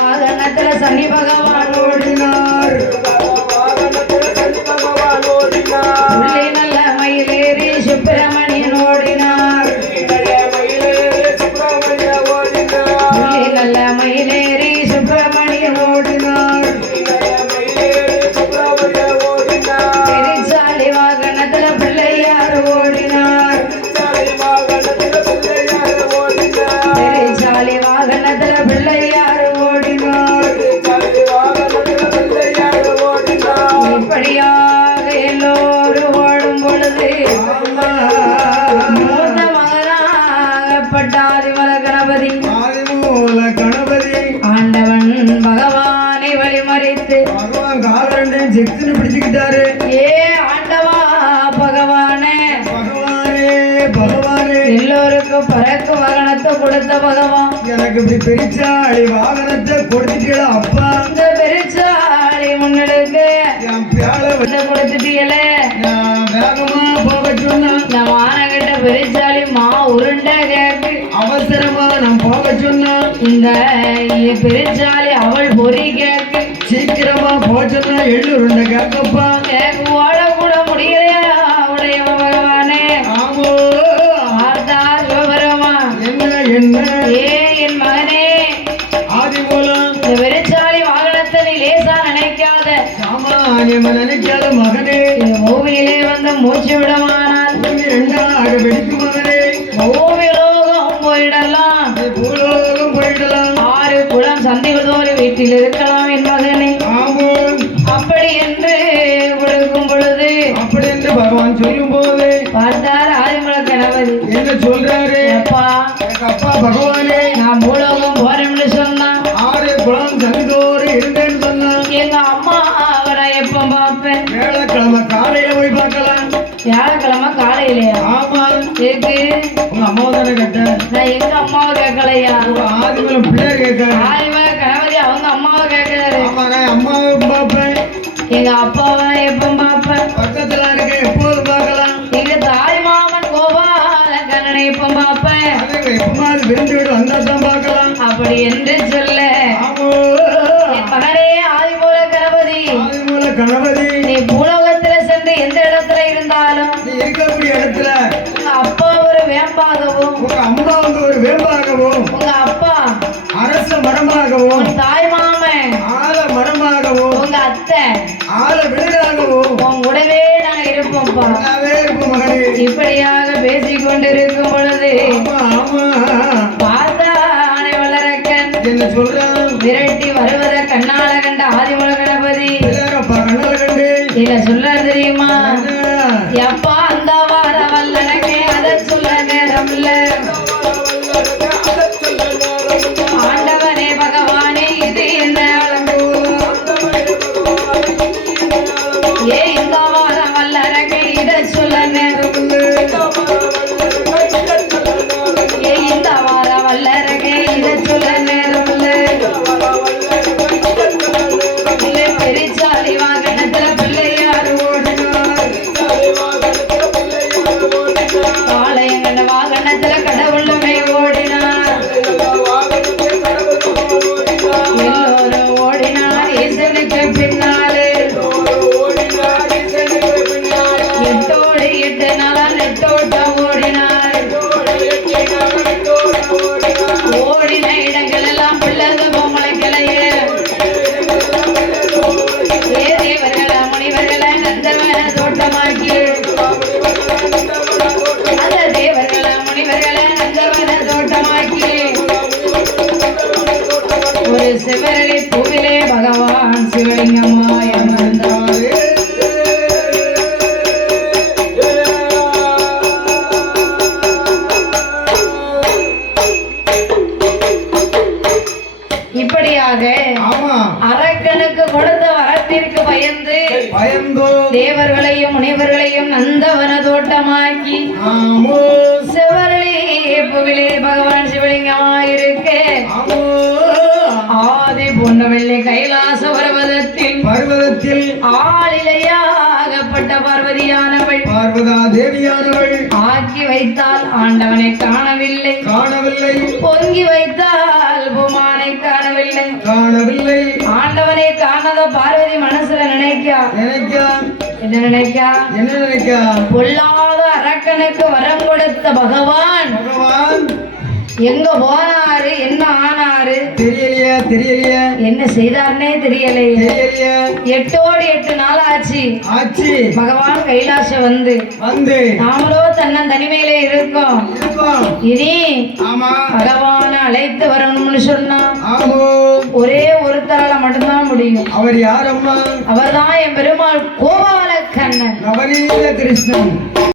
வாகனத்துல சனி பகவான் ஓடினார். உள்ளே நல்ல மயிலேறி சுப்பிரமணியன் ஓடினார். உள்ளே நல்ல மயிலேறி சுப்பிரமணியன் ஓடினார். பெரிச்சாலி வாகனத்துல பிள்ளையார் ஓடினார். பெரிச்சாலி வாகனத்துல பிள்ளையார் ஓடினார். இப்படியாக எல்லோரும் ஓடும் பொழுது மூத்த மகனாகப்பட்ட ஆதிமூல கணபதி ஆண்டவன் பகவானை வழிமறித்து பிடிச்சுக்கிட்டாரு. ஏ ஆண்டவா பகவானே பகவானே எல்லோருக்கும் பறக்க வாகனத்தை கொடுத்த பகவான் எனக்கு இப்படி பெரிச்சாளி வாகனத்தை கொடுத்துட்டீங்களா அப்பா? இந்த பெரிச்சாளி முன்னெடுக்கு என் பேளை கொடுத்துட்டீங்களே, வேகமா போக சொன்னா நான் வானகிட்ட பெரிச்சாளி மா உருண்டை கேட்டு அவசரமா நான் போக சொன்னா இந்த பெரிச்சாளி அவள் பொறி கேட்டு சீக்கிரமா போச்சோன்னா எள்ளு உருண்டை கேட்கப்பா. எனக்கு ஓட கூட முடியலையா உடைய பகவானே? ஆமோ ஆர்த்தா சிவபெருமா என்ன என்ன ஏ என் மகனே ஆதிமூலம் இந்த பெரிச்சாலி வாகனத்தை நீ லேசா நினைக்காத, சாமானியமா நினைக்காத மகனே. மூவியிலே வந்து மூச்சு விடமானால் ரெண்டாக வெடிக்கும் மகனே. மூவிலோகம் போயிடலாம், பூலோகம் போயிடலாம், 6 குளம் சந்திவதோடு வீட்டில் இருக்கலாம் என் மகனே. அப்படி என்று கொடுக்கும் பொழுது அப்படி என்று பகவான் சொல்லும் போது பார்த்தார் ஆதிமூல கணபதி. என்ன சொல்றாரு? அப்பா அப்பா பகவானே நான் பூலோகம் போறேன்னு சொன்னா 6 குளம் சந்திதோடு இருந்தேன்னு சொன்னா எங்க அம்மா அவரை எப்ப பார்ப்பேன்? வியாழக்கிழமை காலையில போய் பார்க்கலாம். வியாழக்கிழமை காலையிலயா? ஆமா. கேக்கு உங்க அம்மாவை தானே கேட்ட? நான் எங்க அம்மாவை கேட்கலையா? ஆதிமூலம் பிள்ளையார் கேட்க. ஆதிமூல கணபதி அவங்க அம்மாவை கேட்கிறாரு. அம்மாவை பார்ப்பேன், எங்க அப்பாவை எப்ப பார்ப்பேன்? பக்கத்துல இருக்க எப்போது பார்க்கலாம். எங்க தாய் மாமன் கோபால கண்ணனை எப்ப பார்ப்பேன்? எப்பமாவது விருந்து வீடு வந்தாதான் பார்க்கலாம். அப்படி என்று சொல்ல மகனே ஆதிமூல கணபதி கணபதி நீ பூலோகத்துல சென்று எந்த இடத்துல இருந்தாலும் நீ இருக்கக்கூடிய இடத்துல உங்க அப்பா ஒரு வேம்பாகவும் உங்க அம்மா வந்து ஒரு வேம்பாகவும் உங்க அப்பா அரச மரமாகவும் தாய் மாமன் ஆல மரமாகவும் உங்க அத்தை ஆல வீடாகவும் உன் உடவே நாங்க இருப்போம்ப்பா. மகனே இப்படியாக பேசிக் கொண்டிருக்கும் பொழுது பார்த்தா ஆனை வளரக்கன் என்ன சொல்றான்? விரட்டி வருவத கண்ணால கண்ட ஆதிமூல கணபதி என்ன சொல்றாரு தெரியுமா? எப்பா அந்த வார வல்லனக்கே அதை சொல்ல நேரம் இல்ல. ஆண்டவனே பகவானே இது என்ன ஏ இந்த வார வல்லனக்கே இதை சொல்ல நேரம் ஏ இந்த வார வல்லனக்கே இதை சொல்ல நேரம் இல்லை. பெரிச்சாலி வாகனத்துல பிள்ளையார் ஓடினார். காளையங்கண்ட வாகனத்துல கடவுளுமே ஓடினார். எல்லோரும் ஓடினார் ஈசனுக்கு பின்னாலே. 8 8 நாள் நெட்டோட்டம் ஓடினார். ஓடின இடங்கள் எல்லாம் பிள்ளைங்க பொம்மளைக்கலையே. தேவர்களா முனிவர்களா நந்தவன தோட்டமாக்கி அந்த தேவர்களா முனிவர்களா நந்தவன தோட்டமாக்கி ஒரு சிவரளி பூவிலே பகவான் சிவலிங்கமாய் அமர்ந்தார். இப்படியாக அரக்கனுக்கு கொடுத்த வரத்திற்கு பயந்து தேவர்களையும் முனிவர்களையும் நந்தவன தோட்டமாக்கி சிவரளி பூவிலே பகவான் சிவலிங்கமாயிருக்க ஆதி பூண்டவெள்ளி கைலாச பர்வதத்தில் ஆளிலையாகப்பட்ட பார்வதியானவள் பார்வதா தேவியானவள் ஆக்கி வைத்தால் ஆண்டவனை காணவில்லை பொங்கி வைத்தால் காணவில்லை. ஆண்டவனை காணாத பார்வதி மனசுல நினைக்கா என்ன நினைக்கா பொல்லாத அரக்கனுக்கு வரம் கொடுத்த பகவான் எங்க போனாரு, என்ன ஆனாரு தெரியலையே என்ன செய்தார்னே தெரியலையே. 8 நாள் ஆச்சு பகவான் கைலாசம் வந்து நாமளோ தன்னன் தனிமையிலே இருக்கோம். இனி பகவான அழைத்து வரணும்னு சொன்னா ஒரே ஒருத்தரால மட்டும்தான் முடியும். அவர் யாரம்மா? அவர்தான் என் பெருமாள் கோபால கண்ணன் நவநீத கிருஷ்ணன்.